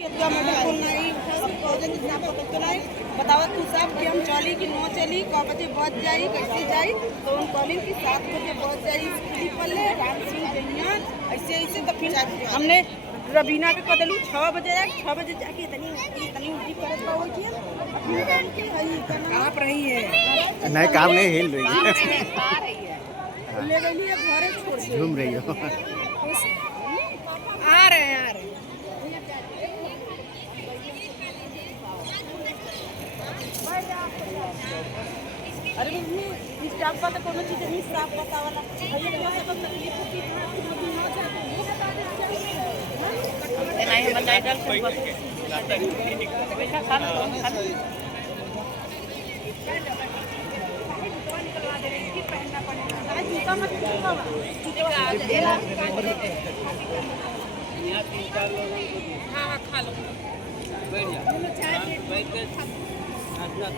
बताओ तू साहब कि हम चली कि न चली, क बजे बच जाई, कैसे जाई। तो हम कॉलिंग की 7 बजे बच जाई स्कूली पल्ले राम सिंह जइया ऐसे ऐसे। तो फिर हमने रबीना के कदलू 6 बजे जाए, 6 बजे जाके इतनी उल्टी करत बा होई कि कांप रही है। नहीं काम नहीं हिल रही है, ले गई है घरे छोड़ के झूम रही हो। आ रहे हैं। अरे मम्मी स्टाफ का तो कोनो चीज नहीं स्टाफ बतावला भैया क्या सब तकलीफ होती है कि हम न जाते वो बता दे क्या नहीं हम बताए कल पैसा खा लो निकलवा दे इसकी पहनना पड़ेगा। आज जूता मत निकलवा यहां 3-4 लोग हां खा लो बैठ जा बैठ के नाश्ता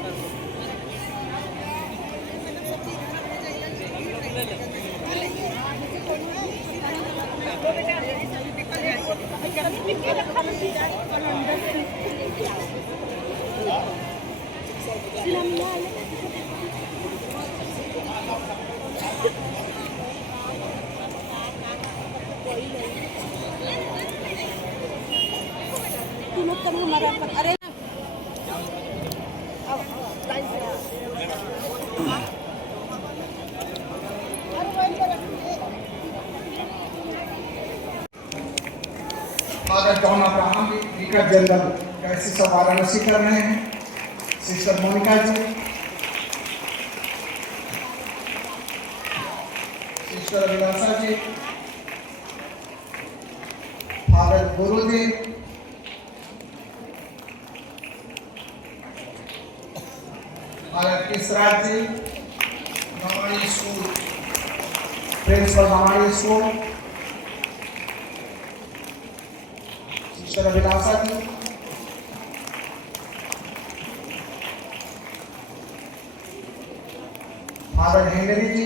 कर हमारा अरे father John Abraham vicar general diocese of Varanasi कर रहे हैं, sister Monica ji, sister Abhilasha ji, father Gurudev, father Kisraj ji, Navani school principal Navani school, sister Abhilasha ji, father Henry ji,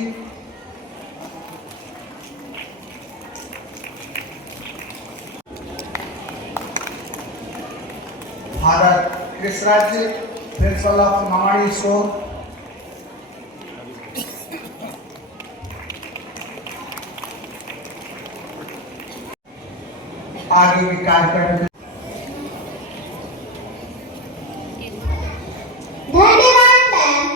father Krishnaraj ji, principal of Navani school, आगे भी कार्यक्रम। धन्यवाद मैम,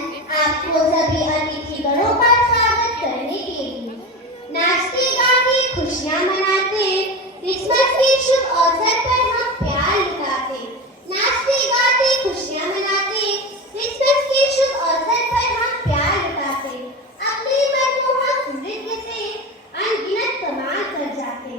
आपको सभी अतिथिगणों का स्वागत करने के लिए। नाचते गाते खुशियां मनाते, क्रिसमस के शुभ अवसर पर हम प्यार लुटाते। नाचते गाते खुशियां मनाते, क्रिसमस के शुभ अवसर पर हम प्यार लुटाते। अपने मनमोहक नृत्य से अनगिनत कमाल कर जाते।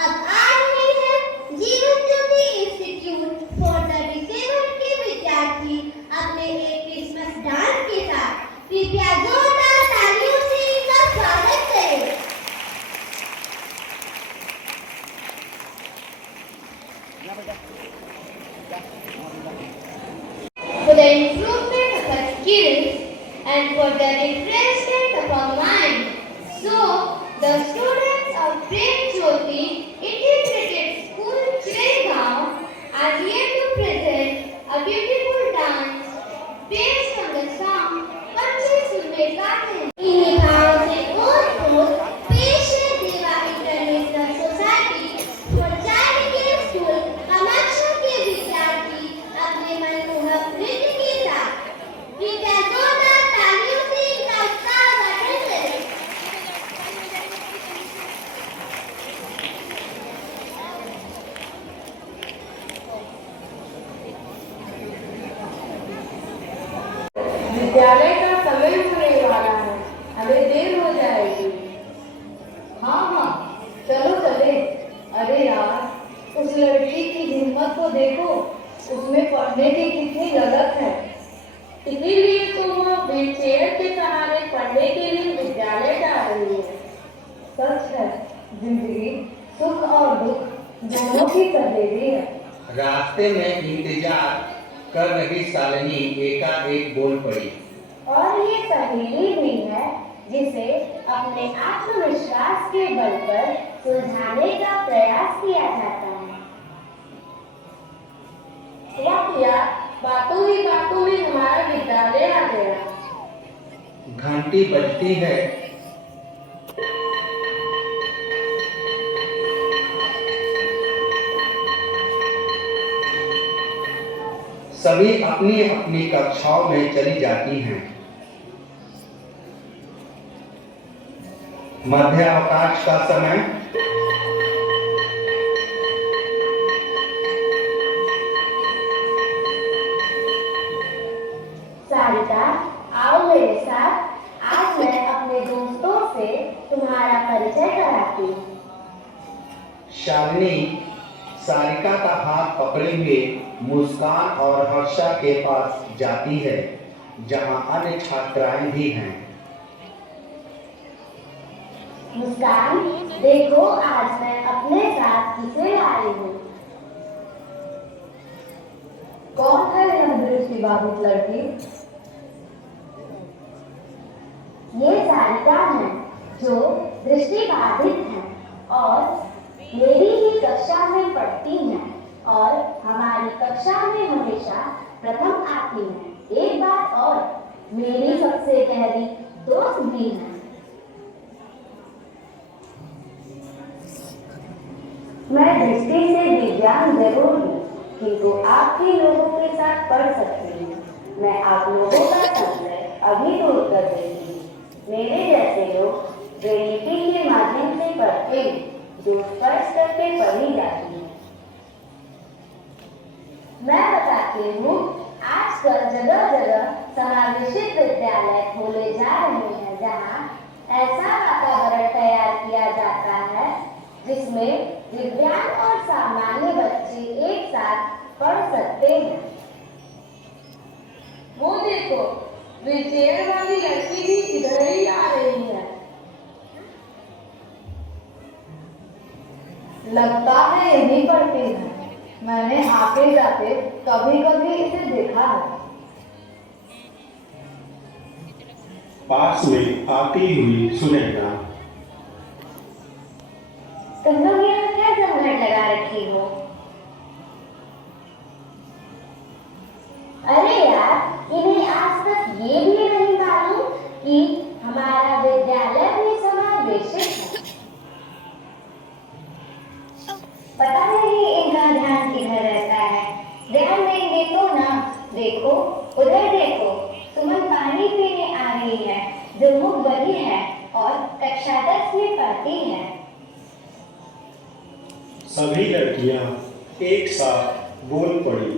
अब आ रहे हैं Jeevan Jyoti institute for the disabled के विद्यार्थी अपने एक क्रिसमस डांस के साथ। कृपया जोरदार तालियों से इनका स्वागत करें। For the improvement of our skills and for the refreshment of our mind, so the students of Prem Jyoti Integrated School Chiragaon are here to present a beautiful dance based on the song Panche Sunne Gaate Hain। इन्हीं भावों से ओत-प्रोत पेश है देवा international society for child care school Kamakhya के विद्यार्थी अपने मनमोहक नृत्य के साथ। कृपया जोरदार तालियों से इनका उत्साह वर्धन करें। विद्यालय का समय होने वाला है, हमें देर हो जाएगी। हाँ हाँ चलो चले। अरे यार उस लड़की की हिम्मत को देखो, उसमें पढ़ने की कितनी गलत है। इसीलिए तो वह व्हीलचेयर के सहारे पढ़ने के लिए विद्यालय जा रही है। सच है, जिंदगी सुख और दुख दोनों की सहेली है। रास्ते में इंतजार कर रही शालिनी एकाएक बोल पड़ी। और ये सहेली भी है जिसे अपने आत्मविश्वास के बल पर सुलझाने का प्रयास किया जाता है। किया, बातों ही बातों में हमारा विद्यालय आ गया। घंटी बजती है। सभी अपनी अपनी कक्षाओं में चली जाती हैं। मध्य अवकाश का समय। सारिका, आओ मेरे साथ। आज मैं अपने दोस्तों से तुम्हारा परिचय कराती हूँ। शालिनी सारिका का हाथ पकड़े हुए मुस्कान और हर्षा के पास जाती है, जहां अन्य छात्राएं भी हैं। मुस्कान, देखो आज मैं अपने साथ किसे लाई हूँ। कौन है यह दृष्टिबाधित लड़की? ये सारिका है जो दृष्टिबाधित है और मेरी ही कक्षा में पढ़ती हैं और हमारी कक्षा में हमेशा प्रथम आती हैं। एक बात और, मेरी सबसे गहरी दोस्त भी है। मैं दृष्टि से दिव्यांग जरूर हूँ, किंतु आप ही लोगों के साथ पढ़ सकती हूँ। मैं आप लोगों का संशय अभी दूर कर देती हूँ। मेरे जैसे लोग ब्रेलिटी के माध्यम से पढ़ते हैं, जो स्पर्श करके पढ़ी जाती है। मैं बताती हूँ, आजकल जगह जगह समावेशित विद्यालय खोले जा रहे हैं, जहाँ ऐसा वातावरण तैयार किया जाता है जिसमें दिव्यांग और सामान्य बच्चे एक साथ पढ़ सकते हैं। वो देखो, व्हीलचेयर वाली लड़की भी इधर ही आ रही है। लगता है यही पढ़ती है। मैंने आते जाते कभी कभी इसे देखा है। पास में आती हुई सुनैना। तुम लोग यहाँ क्या जमघट लगा रखी हो? अरे यार, इन्हें आज तक ये भी नहीं मालूम कि हमारा विद्यालय भी समावेशित है। पता नहीं इनका ध्यान किधर रहता है। ध्यान देंगे तो ना। देखो, उधर देखो, सुमन पानी पीने आ रही है, जो मुख बड़ी है और कक्षा 10 में पढ़ती है। सभी लड़कियां एक साथ बोल पड़ी।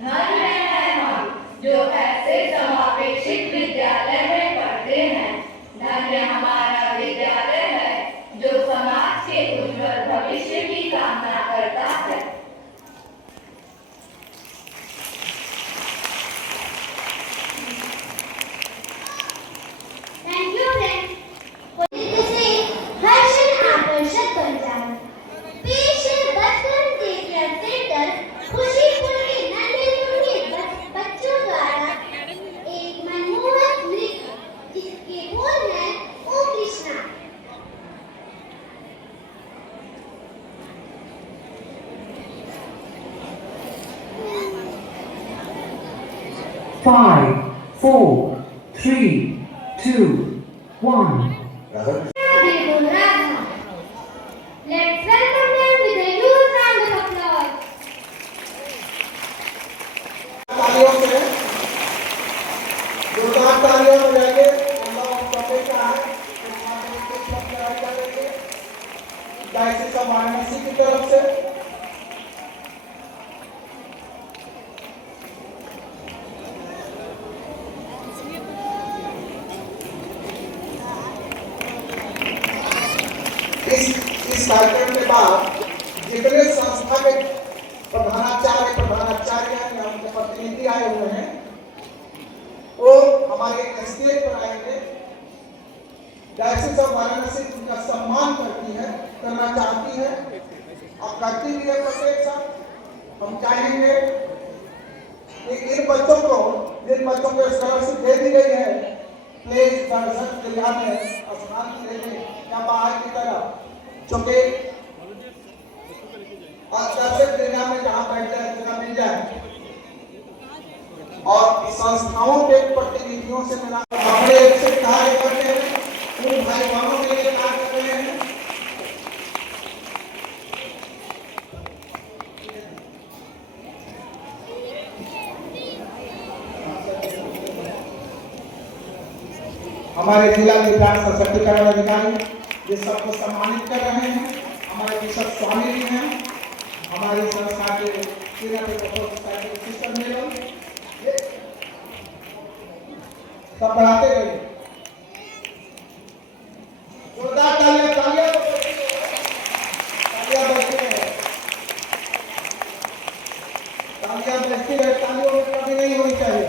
धन्य है हम जो ऐसे समावेशित विद्यालय में पढ़ते हैं। धन्य हमारा विद्यालय है जो समाज के उज्जवल भविष्य की कामना करता है। Thank you friends. से हर क्षण आकर्षक बन जाए। पेश है बचपन के थिएटर, खुशी खुशी नन्हे मुन्ने बच्चों द्वारा एक मनमोहक नृत्य, जिसके बोल हैं ओ Krishna. Five, 4, 3, 2, 1. Let's welcome them with a huge round of applause. तालियों से जोरदार तालियां बजाइए। अल्लाह कपड़े का है डायसिस ऑफ वाराणसी की तरफ से। इस कार्यक्रम के बाद जितने संस्था के प्रधानाचार्य हैं, उनके प्रतिनिधि आए हुए हैं, वो हमारे स्टेज पर आएंगे। डायसिस ऑफ वाराणसी उनका सम्मान करना चाहती है और करती भी है। प्रत्येक साल हम चाहेंगे कि इन बच्चों को, जिन बच्चों को स्कॉलरशिप दे दी गई है, प्लेस दर्शक जिला में स्नान देने या बाहर की तरफ, चूंकि दर्शक दीर्घा में जहाँ बैठ जाए जगह मिल जाए। और संस्थाओं के प्रतिनिधियों से मिला बड़े से कार्य करते हैं, उन भाई बहनों के लिए कार्य कर रहे हैं। हमारे जिला विकास सशक्तिकरण अधिकारी ये सबको सम्मानित कर रहे हैं। हमारे बिशप स्वामी जी हैं, हमारी संस्था के सब बढ़ाते गए। जोरदार तालियां तालियां तालियां बजती रहे, तालियां बजती रहे, तालियों में कमी नहीं होनी चाहिए।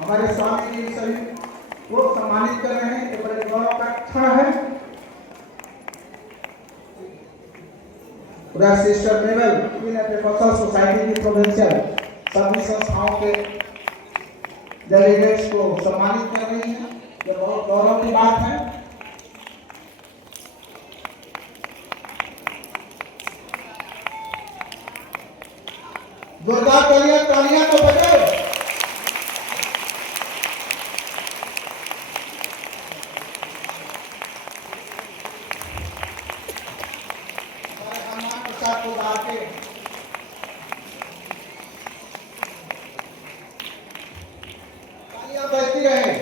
हमारे स्वामी जी सभी वो सम्मानित कर रहे हैं, ये बड़े गौरव का क्षण है। सिस्टर मेबल एग्रीकल्चर सोसाइटी की प्रोविंशियल सभी संस्थाओं के डेलीगेट्स को सम्मानित कर रही हैं, ये बहुत गौरव की बात है। जोरदार तालियां तालियां तो बजाओ। को बाटे तालियां बजती रहे।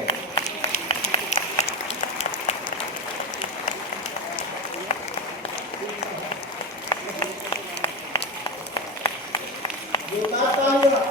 जोरदार तालियां।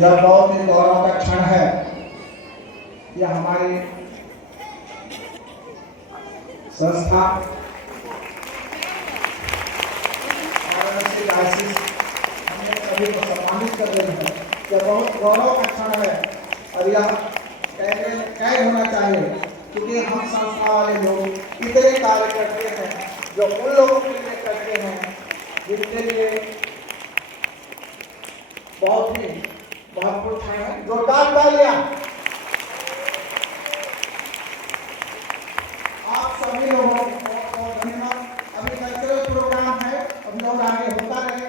यह बहुत ही गौरव का क्षण है। यह हमारी संस्था हमने सभी को सम्मानित कर रही है। यह बहुत गौरव का क्षण है और यह कैद होना चाहिए, क्योंकि हम संस्था वाले लोग इतने कार्य करते हैं जो उन लोगों के लिए करते हैं जिनके लिए बहुत ही महत्वपूर्ण है। जोरदार तालियां। आप सभी लोगों को धन्यवाद। अभी कल्चरल प्रोग्राम है, अभी और आगे होता रहेगा।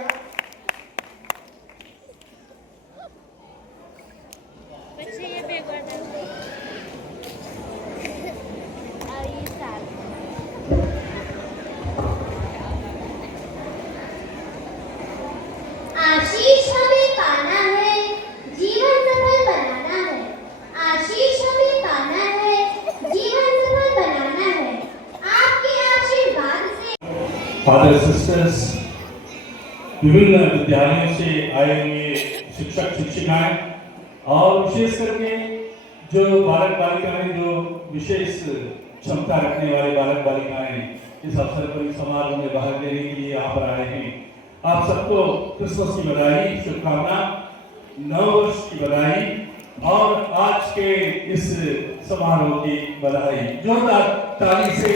आशीष हमें पाना है, जीवन सफल बनाना है। आशीष हमें पाना है, जीवन सफल बनाना है। आपके आशीर्वाद से। फादर सिस्टर्स, विभिन्न विद्यालयों से आए हुए शिक्षक शिक्षिकाएं और विशेष करके जो बालक बालिकाएं, जो विशेष क्षमता रखने वाले बालक बालिकाएं इस अवसर पर इस समारोह में भाग लेने के लिए यहाँ पर आए हैं। आप सबको क्रिसमस की बधाई, शुभकामना, नववर्ष की बधाई और आज के इस समारोह की बधाई। जोरदार ताली से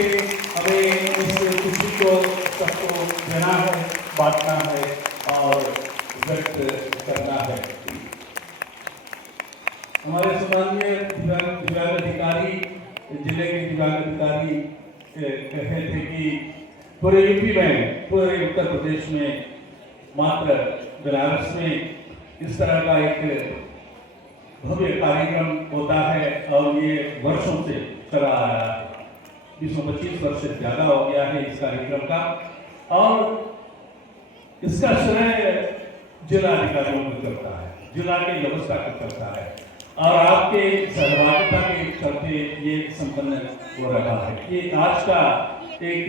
हमें इस खुशी को सबको देना है, बांटना है और व्यक्त करना है। हमारे सम्माननीय दिव्यांग अधिकारी, जिले के दिव्यांग अधिकारी कहे थे कि पूरे यूपी में, पूरे उत्तर प्रदेश में, मात्र बनारस में इस तरह का एक भव्य कार्यक्रम होता है और ये वर्षों से चला आ रहा है। 20-25 वर्ष से ज्यादा हो गया है इस कार्यक्रम का और इसका श्रेय जिला अधिकारियों को करता है, जिला के व्यवस्था को करता है और आपके सहभागिता के चलते ये संपन्न हो रहा है। ये आज का एक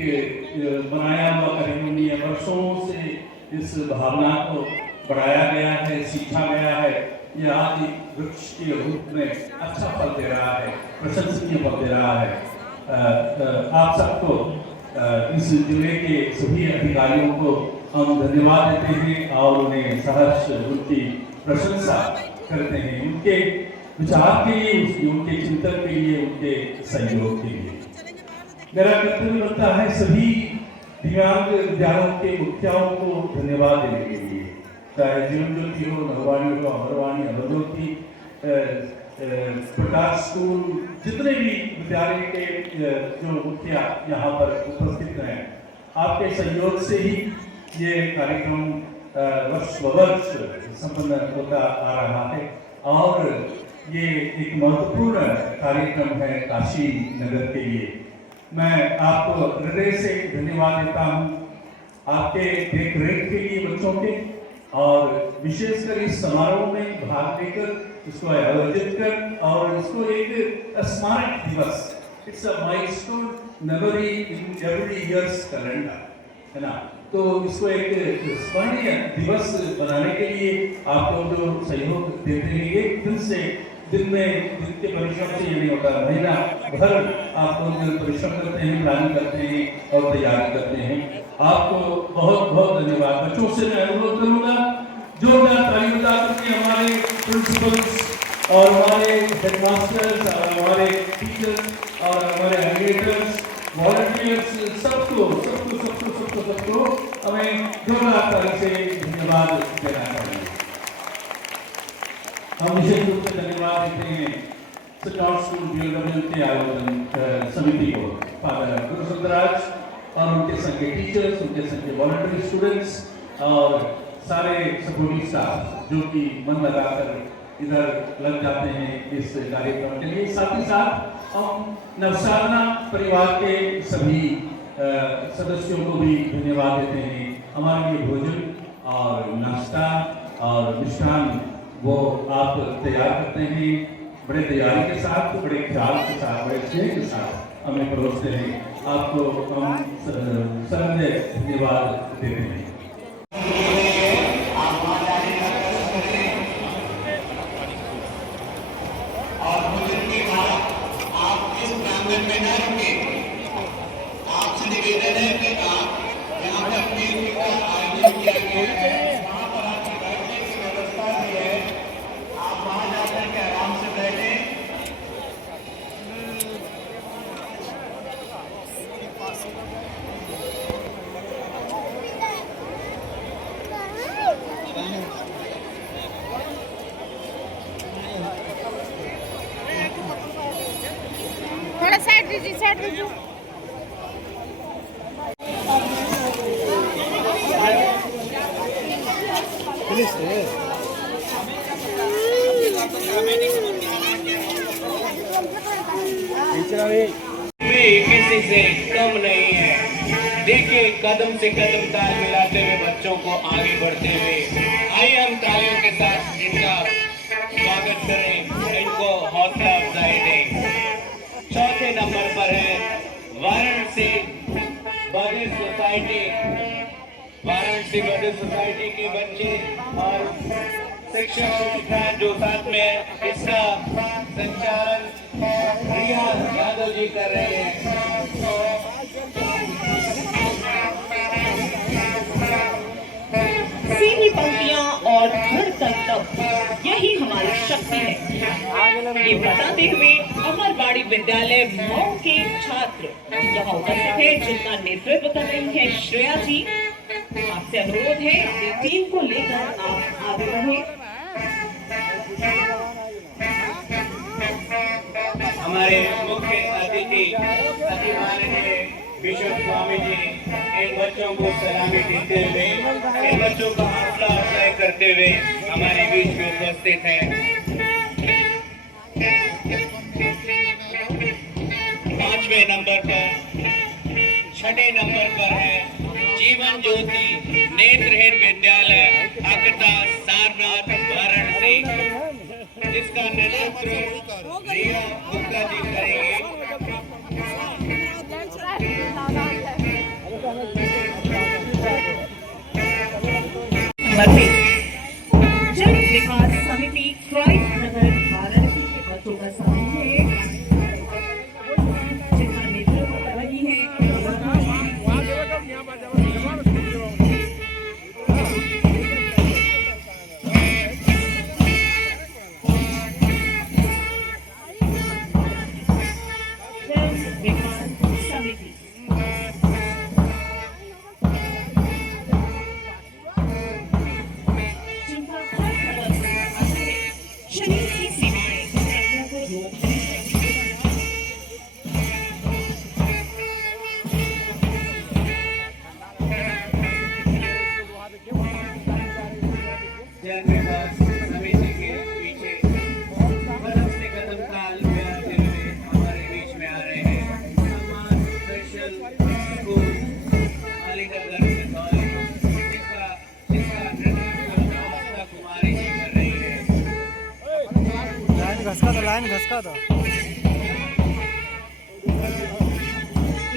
बनाया हुआ कार्यक्रम वर्षों से इस भावना को बढ़ाया गया है, सीखा गया है। ये आज एक वृक्ष के रूप में अच्छा फल दे रहा है, प्रशंसनीय फल दे रहा है। आप सबको इस जिले के सभी अधिकारियों को हम धन्यवाद देते हैं और उन्हें सहर्ष उनकी प्रशंसा करते हैं, उनके विचार के लिए, उनके चिंतन के लिए, उनके सहयोग के लिए। मेरा कर्तव्य बनता है सभी दिव्यांग विद्यालयों के मुखियाओं को धन्यवाद देने के लिए, चाहे जीवन ज्योति हो, नरवाणी हो, अमरवाणी, अमरज्योति, प्रकाश स्कूल, जितने भी विद्यालय के जो मुखिया यहाँ पर उपस्थित हैं, आपके सहयोग से ही ये कार्यक्रम वर्ष ब वर्ष संपन्न होता आ रहा है और ये एक महत्वपूर्ण कार्यक्रम है काशी नगर के लिए। मैं आपको हृदय से धन्यवाद देता हूँ आपके देख रेख के लिए बच्चों के, और विशेषकर इस समारोह में भाग लेकर इसको आयोजित कर और इसको एक स्मारक दिवस, it's a milestone memory in every years calendar, है ना। तो इसको एक स्मरणीय दिवस बनाने के लिए आप लोग जो सहयोग देते हैं, एक दिन से दिन के परिश्रम से ये नहीं होता, महीना भर आप लोग परिश्रम करते हैं, प्लानिंग करते हैं और तैयारी करते हैं। आपको बहुत बहुत धन्यवाद। बच्चों से मैं अनुरोध करूंगा जोरदार ताली बजा करके हमारे प्रिंसिपल्स और हमारे हेडमास्टर्स और हमारे टीचर्स और हमारे एजुकेटर्स, वॉलंटियर्स, सबको हमें जोरदार ताली से धन्यवाद देना चाहिए। हम विशेष रूप से धन्यवाद देते हैं सचौर स्कूल बीएलडब्ल्यू के आयोजन समिति को, फादर गुरुसुंदराज और उनके संग के टीचर्स, उनके संग के वॉलंटियर स्टूडेंट्स और सारे सपोर्टिंग स्टाफ जो कि मन लगाकर इधर लग जाते हैं इस कार्यक्रम के लिए। साथ ही साथ हम नवसाधना परिवार के सभी सदस्यों को भी धन्यवाद देते हैं। हमारे लिए भोजन और नाश्ता और मिष्ठान वो आप तैयार करते हैं, बड़े तैयारी के साथ, बड़े ख्याल के साथ, बड़े स्नेह के साथ हमें परोसते हैं। आपको हम सहृदय धन्यवाद देते हैं। और भोजन के बाद आप इस प्रांगण में न रुके, आपसे निवेदन है कि आप यहाँ पर मीटिंग का आयोजन किया गया है, वहाँ पर आपकी बैठने की व्यवस्था भी है, आप वहाँ जाकर के आराम से बैठें। थोड़ा साइड दीजिए, साइड दीजिए। किसी से कम नहीं है। देखिए कदम से कदम ताल मिलाते हुए बच्चों को आगे बढ़ते हुए, आइए हम तालियों के साथ इनका स्वागत करें, इनको हौसला अफजाई दें। चौथे नंबर पर है वाराणसी बर्डे सोसाइटी के बच्चे और शिक्षक जो साथ में इसका संचालन प्रिया यादव जी कर रहे हैं। सीधी पंक्तियां और घर तक यही हमारी शक्ति है। ये बताते हुए अमरवाड़ी विद्यालय मऊ के छात्र यहाँ उपस्थित है, जिनका नेतृत्व कर रही है श्रेया जी। आपसे अनुरोध है अपनी टीम को लेकर आप आगे बढ़ें। हमारे मुख्य अतिथि अति माननीय बिशप स्वामी जी इन बच्चों को सलामी देते हुए, इन बच्चों का हौसला अफजाई करते हुए हमारे बीच में उपस्थित हैं। 5वें नंबर पर, 6ठे नंबर पर है जीवन ज्योति नेत्रहीन विद्यालय अकता सारनाथ वाराणसी, जिसका नेतृत्व रिया गुप्ता जी करेंगे। जन विकास समिति बच्चों का समूह है जिनका नेतृत्व कर रही है समिति। जिनका हर तरफ से शरीर की सीमाएं संख्या को रोकने समिति के पीछे कदम से कदम ताल मिलाते हुए हमारे बीच में आ रहे हैं सम्मान स्पेशल स्कूल अलीनगर से कॉलेज जिसका नेतृत्व कुमारी जी कर रही है। लाइन घसका था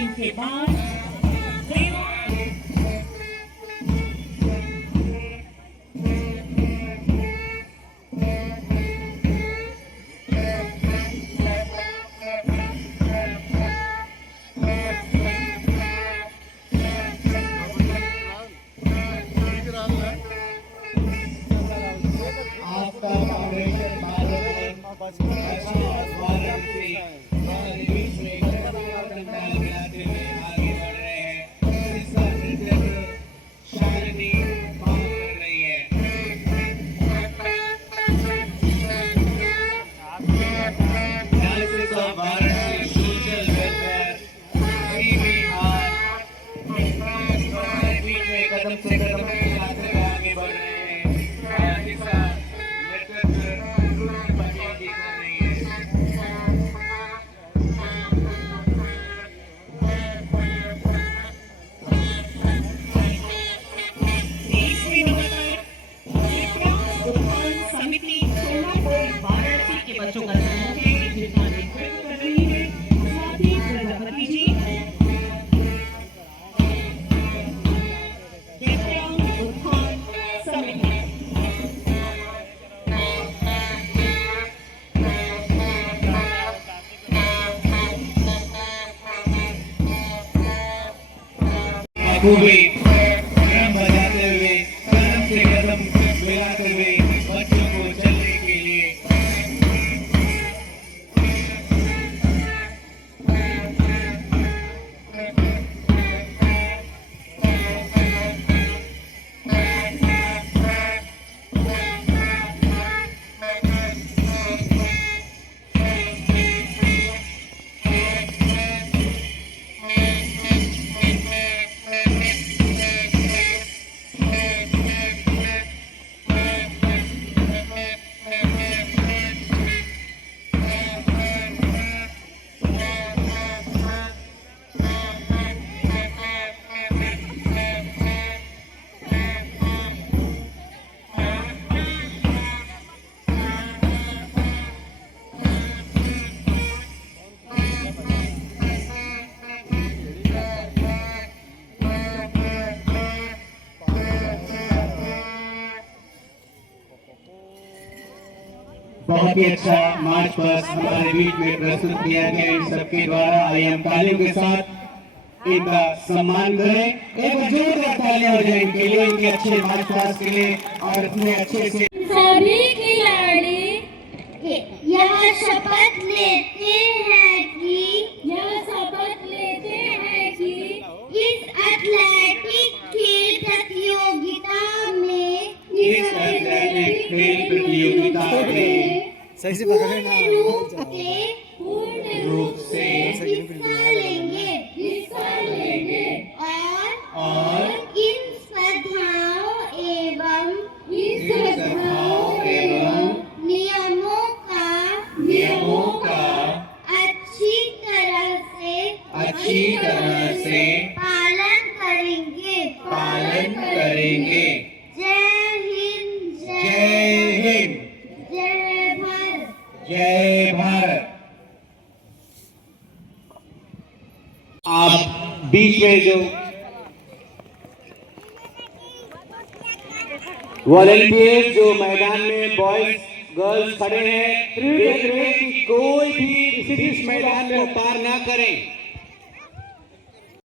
इनके बाद आपका फाउंडेशन भारत वाराणसी हमारे बीच में ताल मिलाते हुए आगे बढ़ रहे हैं। इसका नेतृत्व शालिनी बाबू कर रही है। Dances of Varanasi social welfare CBR हमारे बीच में कदम से कदम मिलाते हुए आगे बढ़ रहे हैं। जिसका नेतृत्व पंडित जी कर रही है। 30वें नंबर उत्थान समिति सोनापुर वाराणसी के बच्चों का समूह है जिनका नेतृत्व कर रही है स्वाति प्रजापति जी। दिव्यांग उत्थान समिति खूबी ड्रम बजाते हुए कदम से कदम मिलाते हुए बच्चों को चलने के लिए बहुत ही अच्छा मार्च पास्ट हमारे बीच में प्रस्तुत किया गया। इन सबके द्वारा आइए हम तालियों के साथ इनका सम्मान करें। एक बार जोरदार तालियां हो जाए इनके लिए, इनके अच्छे मार्च पास्ट के लिए और इतने अच्छे से सभी खिलाड़ी यह शपथ लेते हैं कि इस एथलेटिक खेल प्रतियोगिता में सही से पकड़े ना पूर्ण रूप से हिस्सा लेंगे और इन स्पर्धाओं एवं नियमों का अच्छी तरह से पालन करेंगे। जय हिंद, जय भारत। आप बीच में जो वॉलंटियर्स जो मैदान में बॉयज गर्ल्स खड़े हैं, देख रहे हैं कि बीच मैदान को पार ना करें।